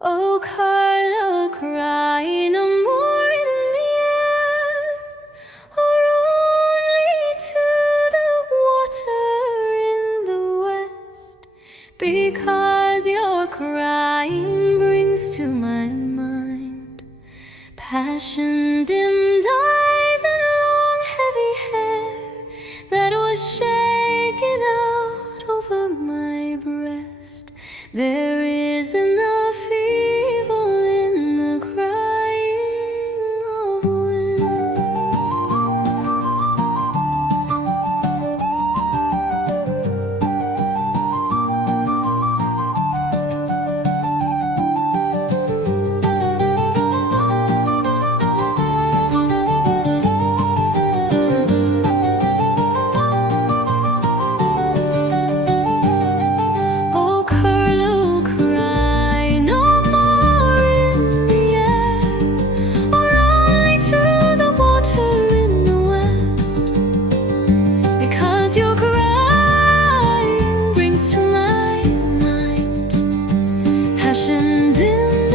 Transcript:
Oh, Carlo, cry no more in the air, or only to the water in the west, because your crying brings to my mind passion, dimmed eyes, and long heavy hair that was shaken out over my breast. There is enough evil in the crying of wind. Oh, curlew, cry no more in the air, or only to the water in the west, because your crying brings to my mind passion dim